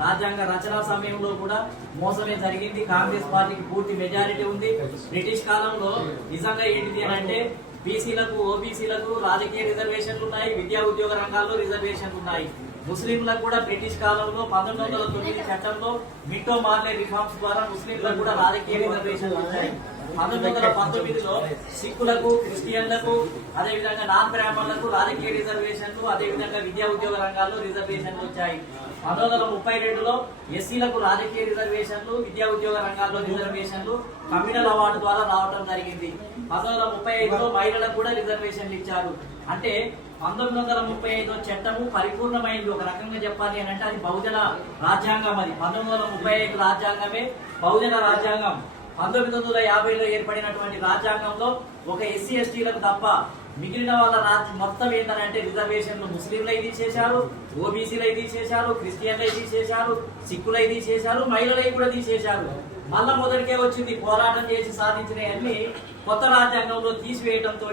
రాజ్యాంగ రచన సమయంలో కూడా మోసమే జరిగింది. కాంగ్రెస్ పార్టీకి పూర్తి మెజారిటీ ఉంది. బ్రిటిష్ కాలంలో నిజంగా ఏంటిది అని అంటే బీసీలకు ఓబీసీలకు రాజకీయ రిజర్వేషన్లు ఉన్నాయి, విద్యా ఉద్యోగ రంగాల్లో రిజర్వేషన్లు ఉన్నాయి. ముస్లింలకు కూడా బ్రిటిష్ కాలంలో 1909 చట్టంలో మిట్టో మార్లే రిఫార్మ్స్ ద్వారా ముస్లింలకు కూడా రాజకీయ రిజర్వేషన్లు వచ్చాయి. 1919లో సిక్కులకు, క్రిస్టియన్లకు, అదేవిధంగా నాన్ బ్రాహ్మణులకు రాజకీయ రిజర్వేషన్లు, అదేవిధంగా విద్యా ఉద్యోగ రంగాల్లో రిజర్వేషన్లు వచ్చాయి. 1932లో ఎస్సీలకు రాజకీయ రిజర్వేషన్లు, విద్యా ఉద్యోగ రంగాల్లో రిజర్వేషన్లు కమ్యూనల్ అవార్డు ద్వారా రావడం జరిగింది. 1935లో మహిళలకు కూడా రిజర్వేషన్లు ఇచ్చారు. అంటే 1935 చట్టము పరిపూర్ణమైంది. ఒక రకంగా చెప్పాలి అని అంటే అది బహుజన రాజ్యాంగం. అది 1935 రాజ్యాంగమే బహుజన రాజ్యాంగం. 1950లో ఏర్పడినటువంటి రాజ్యాంగంలో ఒక ఎస్సీ ఎస్టీలకు తప్ప మిగిలిన వాళ్ళ మొత్తం ఏంటంటే రిజర్వేషన్లు ముస్లింలు ఇది చేశారు, ఓబీసీలు ఇది చేశారు, క్రిస్టియన్లు ఇది చేశారు, సిక్కులు ఇది చేశారు, మహిళలు కూడా తీసేశారు. మళ్ళా మొదటికే వచ్చింది పోరాటం చేసి సాధించినవన్నీ కొత్త రాజ్యాంగంలో తీసివేయడంతో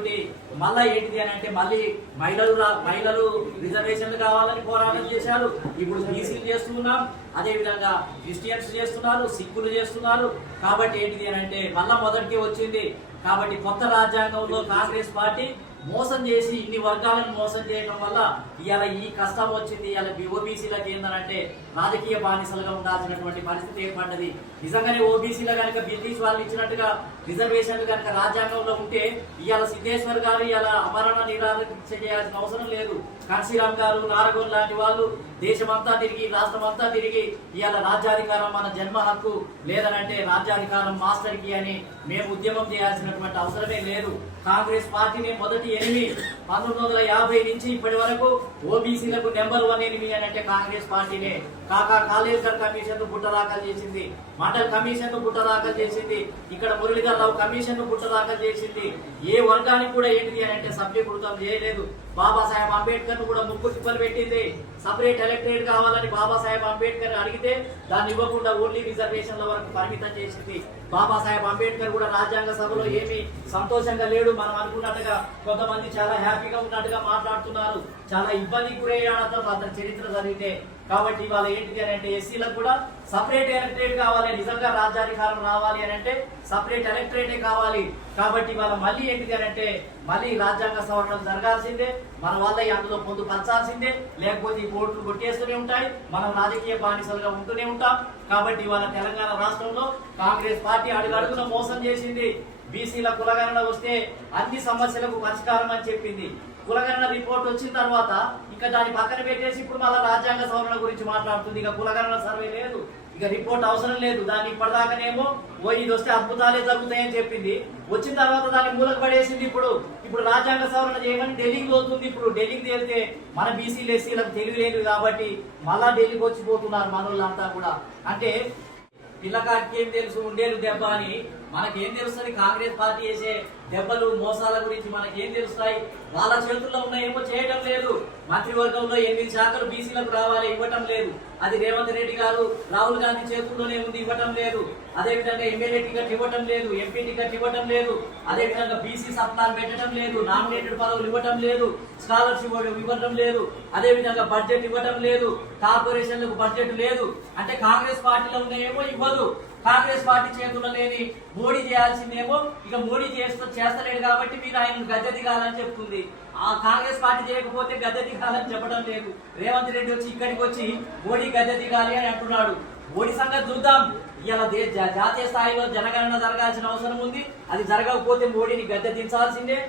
మళ్ళా ఏంటిది అని అంటే మళ్ళీ మహిళలు రిజర్వేషన్లు కావాలని పోరాటం చేశారు. ఇప్పుడు బీసీలు చేస్తున్నాం, అదే విధంగా క్రిస్టియన్స్ చేస్తున్నారు, సిక్కులు చేస్తున్నారు. కాబట్టి ఏంటిది అని అంటే మళ్ళా మొదటికే వచ్చింది. కాబట్టి కొత్త రాజ్యాంగంలో కాంగ్రెస్ పార్టీ మోసం చేసి ఇన్ని వర్గాలను మోసం చేయడం వల్ల ఇవాళ ఈ కష్టం వచ్చింది. ఇవాళ ఓబీసీలకు ఏంటంటే రాజకీయ బానిసలుగా ఉండాల్సినటువంటి పరిస్థితి ఏర్పడ్డది. నిజంగానే ఓబీసీలో కనుక బ్రిటిష్ వాళ్ళు ఇచ్చినట్టుగా రిజర్వేషన్లు కనుక రాజ్యాంగంలో ఉంటే ఇవాళ సిద్ధేశ్వర్ గారు ఇవాళ అమరణ నిరాదీక్ష చేయాల్సిన అవసరం లేదు. కాశీరామ్ గారు, నారగోల్ లాంటి వాళ్ళు దేశమంతా తిరిగి, రాష్ట్రమంతా తిరిగి ఇవాళ రాజ్యాధికారం మన జన్మ హక్కు, లేదనంటే రాజ్యాధికారం మాస్టర్కి అని మేము ఉద్యమం చేయాల్సినటువంటి అవసరమే లేదు. కాంగ్రెస్ పార్టీని మొదటి ఎనిమి 1950 నుంచి ఇప్పటి వరకు ఓబీసీలకు నెంబర్ 1 ఎనిమి అని అంటే కాంగ్రెస్ పార్టీనే. కాళేశ్వర్ కమిషన్ బుట్ట దాఖలు చేసింది, మండల్ కమిషన్ బుట్ట దాఖలు చేసింది, ఇక్కడ మురళీధర్ రావు కమిషన్ బుట్ట దాఖలు చేసింది. ఏ వర్గానికి కూడా ఏంటిది అని అంటే సభ్యకృతం చేయలేదు. బాబాసాహెబ్ అంబేద్కర్ కూడా ముక్కు తిప్పలు పెట్టింది. సపరేట్ ఎలక్టరేట్ కావాలని బాబాసాహెబ్ అంబేద్కర్ అడిగితే దాన్ని ఇవ్వకుండా ఓన్లీ రిజర్వేషన్ల వరకు పరిమితం చేసింది. బాబాసాహెబ్ అంబేద్కర్ కూడా రాజ్యాంగ సభలో ఏమీ సంతోషంగా లేడు. మనం అనుకున్నట్టుగా కొంతమంది చాలా హ్యాపీగా ఉన్నట్టుగా మాట్లాడుతున్నారు. చాలా ఇబ్బందికి గురయ్యాడతో అతని చరిత్ర జరిగితే. కాబట్టి ఇవాళ ఏంటిది అని అంటే ఎస్సీలకు కూడా సపరేట్ ఎలక్టరేట్ కావాలి. నిజంగా రాజ్యాధికారం రావాలి అని అంటే సపరేట్ ఎలక్టరేటే కావాలి. కాబట్టి ఇవాళ మళ్ళీ ఏంటిది అని అంటే మళ్ళీ రాజ్యాంగ సవరణలు జరగాల్సిందే. మన వల్ల అందులో పొందుపరచాల్సిందే. లేకపోతే ఈ కోర్టులు కొట్టేస్తూనే ఉంటాయి, మనం రాజకీయ బానిసలుగా ఉంటూనే ఉంటాం. కాబట్టి ఇవాళ తెలంగాణ రాష్ట్రంలో కాంగ్రెస్ పార్టీ అడుగడుగున మోసం చేసింది. బీసీల కులగణన వస్తే అన్ని సమస్యలకు పరిష్కారం అని చెప్పింది. కులగణన రిపోర్ట్ వచ్చిన తర్వాత ఇక దాన్ని పక్కన పెట్టేసి ఇప్పుడు మళ్ళీ రాజ్యాంగ సవరణ గురించి మాట్లాడుతుంది. ఇక కులగణన సర్వే లేదు, ఇక రిపోర్ట్ అవసరం లేదు. దాన్ని ఇప్పటిదాకానేమో ఇది వస్తే అద్భుతాలే జరుగుతాయని చెప్పింది. వచ్చిన తర్వాత దాన్ని మూలకు పడేసింది. ఇప్పుడు రాజ్యాంగ సవరణ చేయమని ఢిల్లీకి పోతుంది. ఇప్పుడు ఢిల్లీకి వెళ్తే మన బీసీలు ఎస్సీలకు తెలియలేదు కాబట్టి మళ్ళా ఢిల్లీకి వచ్చిపోతున్నారు మనోళ్ళంతా కూడా. అంటే పిల్లకాకి ఏం తెలుసు ఉండేలు దెబ్బ అని మనకేం తెలుస్తుంది? కాంగ్రెస్ పార్టీ చేసే దెబ్బలు మోసాల గురించి మనకేం తెలుస్తాయి? వాళ్ళ చేతుల్లో ఉన్న ఏమో చేయడం లేదు. మంత్రివర్గంలో 8 శాఖలు బీసీలకు రావాలి, ఇవ్వటం లేదు. అది రేవంత్ రెడ్డి గారు, రాహుల్ గాంధీ చేతుల్లోనే ఉంది, ఇవ్వటం లేదు. అదేవిధంగా ఎమ్మెల్యే టికెట్ ఇవ్వటం లేదు, ఎంపీ టికెట్ ఇవ్వటం లేదు. అదేవిధంగా బీసీ సప్లాన్ పెట్టడం లేదు, నామినేటెడ్ పదవులు ఇవ్వటం లేదు, స్కాలర్షిప్ ఇవ్వటం లేదు, అదేవిధంగా బడ్జెట్ ఇవ్వటం లేదు, కార్పొరేషన్లకు బడ్జెట్ లేదు. అంటే కాంగ్రెస్ పార్టీలో ఉన్న ఏమో ఇవ్వదు. కాంగ్రెస్ పార్టీ చేతుల్లో లేని మోడీ చేయాల్సిందేమో ఇక మోడీ చేస్తలేడు కాబట్టి మీరు ఆయన గద్దె దిగాలని చెప్తుంది. ఆ కాంగ్రెస్ పార్టీ చేయకపోతే గద్దె దిగాలని చెప్పడం లేదు. రేవంత్ రెడ్డి వచ్చి ఇక్కడికి వచ్చి మోడీ గద్దె దిగాలి అని అంటున్నాడు. మోడీ సంగతి చూద్దాం. ఇలా జాతీయ స్థాయిలో జనగణన జరగాల్సిన అవసరం ఉంది. అది జరగకపోతే మోడీని గద్దె దించాల్సిందే.